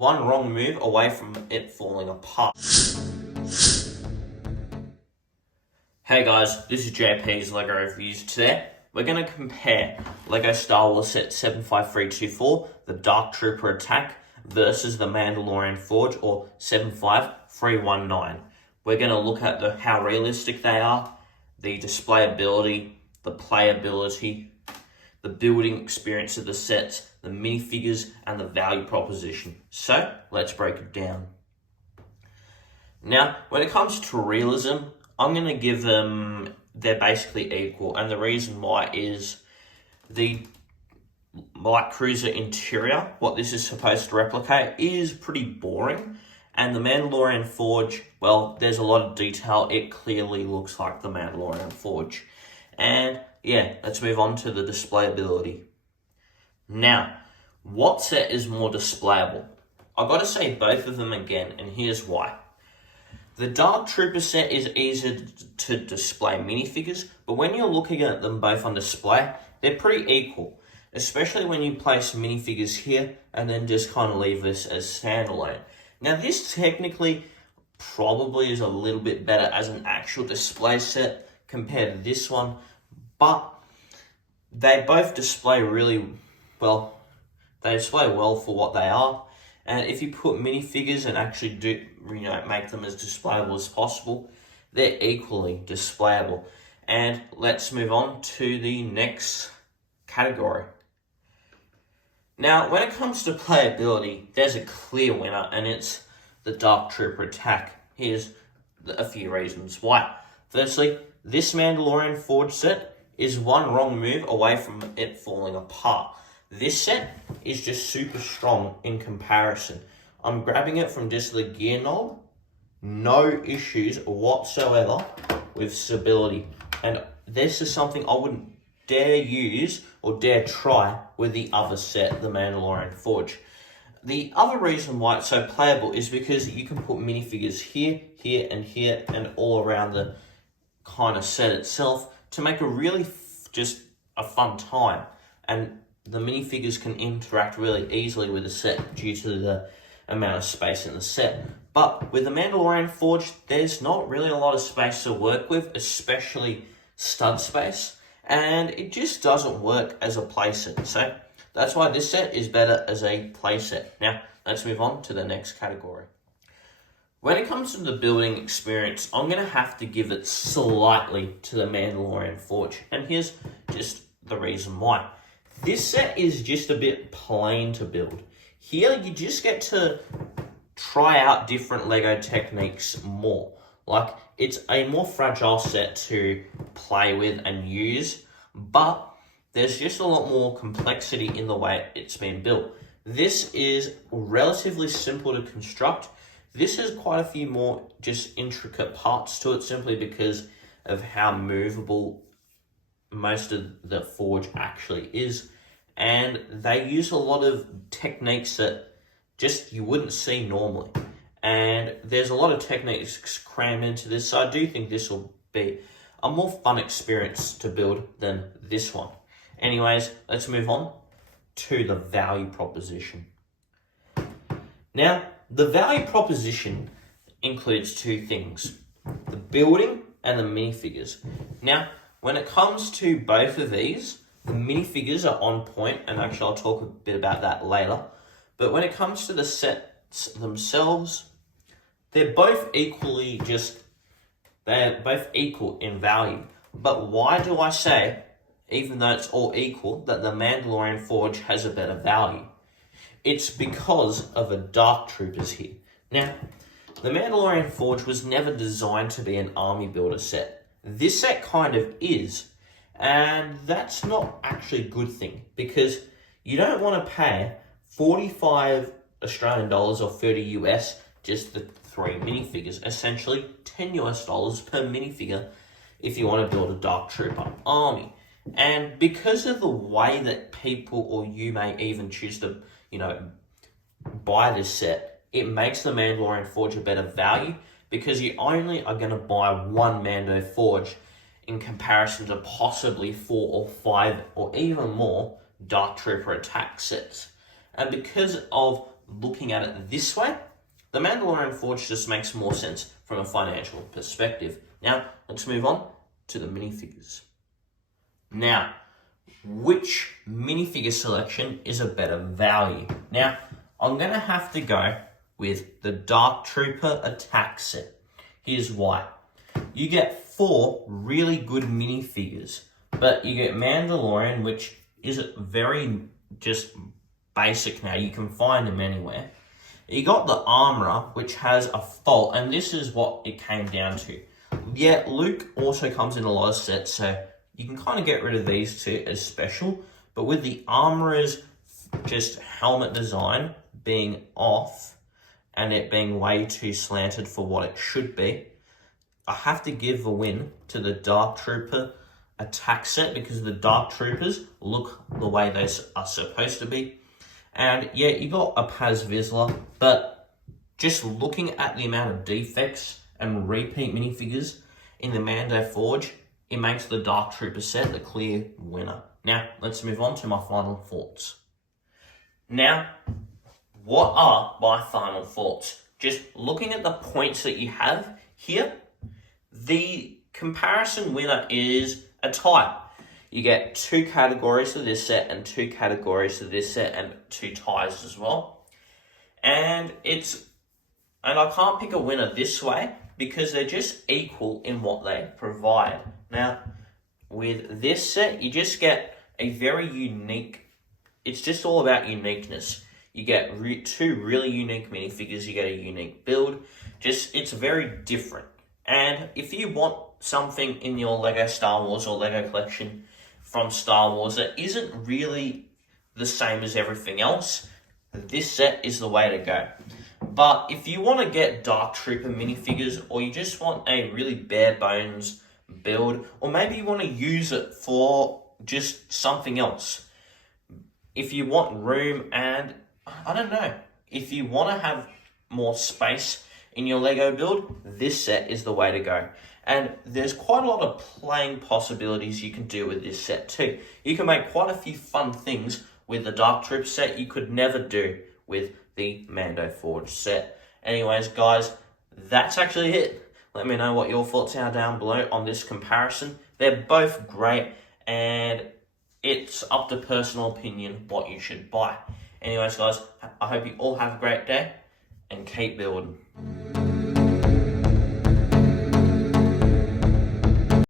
One wrong move away from it falling apart. Hey guys, this is JP's LEGO Reviews. Today, we're going to compare LEGO Star Wars Set 75324, the Dark Trooper Attack, versus the Mandalorian Forge, or 75319. We're going to look at how realistic they are, the displayability, the playability, the building experience of the sets, the minifigures, and the value proposition. So, let's break it down. Now, when it comes to realism, I'm going to give them, they're basically equal. And the reason why is the light cruiser interior, what this is supposed to replicate, is pretty boring. And the Mandalorian Forge, well, there's a lot of detail. It clearly looks like the Mandalorian Forge. And yeah, let's move on to the displayability. Now, what set is more displayable? I've got to say both of them again, and here's why. The Dark Trooper set is easier to display minifigures, but when you're looking at them both on display, they're pretty equal, especially when you place minifigures here and then just kind of leave this as standalone. Now, this technically probably is a little bit better as an actual display set compared to this one, but they both display really well. They display well for what they are. And if you put minifigures and actually do, make them as displayable as possible, they're equally displayable. And let's move on to the next category. Now, when it comes to playability, there's a clear winner, and it's the Dark Trooper Attack. Here's a few reasons why. Firstly, this Mandalorian Forge set is one wrong move away from it falling apart. This set is just super strong in comparison. I'm grabbing it from just the gear knob. No issues whatsoever with stability. And this is something I wouldn't dare use or dare try with the other set, the Mandalorian Forge. The other reason why it's so playable is because you can put minifigures here, here, and all around the kind of set itself to make a really just a fun time. And the minifigures can interact really easily with the set due to the amount of space in the set. But with the Mandalorian Forge, there's not really a lot of space to work with, especially stud space, and it just doesn't work as a playset. So that's why this set is better as a playset. Now, let's move on to the next category. When it comes to the building experience, I'm going to have to give it slightly to the Mandalorian Forge. And here's just the reason why. This set is just a bit plain to build. Here, you just get to try out different LEGO techniques more. Like, it's a more fragile set to play with and use, but there's just a lot more complexity in the way it's been built. This is relatively simple to construct. This has quite a few more just intricate parts to it simply because of how movable most of the Forge actually is. And they use a lot of techniques that just you wouldn't see normally. And there's a lot of techniques crammed into this, so I do think this will be a more fun experience to build than this one. Anyways, let's move on to the value proposition. Now, the value proposition includes two things, the building and the minifigures. Now, when it comes to both of these, the minifigures are on point, and actually I'll talk a bit about that later. But when it comes to the sets themselves, they're both equal in value. But why do I say, even though it's all equal, that the Mandalorian Forge has a better value? It's because of the Dark Troopers here. Now, the Mandalorian Forge was never designed to be an army builder set. This set kind of is, and that's not actually a good thing, because you don't want to pay 45 Australian dollars or 30 US just the 3 minifigures, essentially $10 US per minifigure if you want to build a Dark Trooper army. And because of the way that people, or you may even choose to, buy this set, it makes the Mandalorian Forge a better value because you only are going to buy one Mando Forge in comparison to possibly 4 or 5 or even more Dark Trooper attack sets. And because of looking at it this way, the Mandalorian Forge just makes more sense from a financial perspective. Now, let's move on to the minifigures. Now, which minifigure selection is a better value? Now, I'm going to have to go with the Dark Trooper attack set. Here's why. You get 4 really good minifigures, but you get Mandalorian, which is very just basic now. You can find them anywhere. You got the Armorer, which has a fault, and this is what it came down to. Yeah, Luke also comes in a lot of sets, so you can kind of get rid of these two as special, but with the Armorer's just helmet design being off and it being way too slanted for what it should be, I have to give the win to the Dark Trooper attack set because the Dark Troopers look the way they are supposed to be. And yeah, you got a Paz Vizsla, but just looking at the amount of defects and repeat minifigures in the Mando Forge, it makes the Dark Trooper set the clear winner. Now, let's move on to my final thoughts. Now, what are my final thoughts? Just looking at the points that you have here, the comparison winner is a tie. You get 2 categories for this set and 2 categories for this set and 2 ties as well. And I can't pick a winner this way because they're just equal in what they provide. Now, with this set, you just get a very unique, it's just all about uniqueness. You get 2 really unique minifigures, you get a unique build, it's very different. And if you want something in your Lego Star Wars or Lego collection from Star Wars that isn't really the same as everything else, this set is the way to go. But if you want to get Dark Trooper minifigures, or you just want a really bare bones build, or maybe you want to use it for just something else, if you want room and, I don't know, if you want to have more space in your Lego build, this set is the way to go. And there's quite a lot of playing possibilities you can do with this set too. You can make quite a few fun things with the Dark Troop set you could never do with the Mando Forge set. Anyways, guys, that's actually it. Let me know what your thoughts are down below on this comparison. They're both great, and it's up to personal opinion what you should buy. Anyways, guys, I hope you all have a great day, and keep building.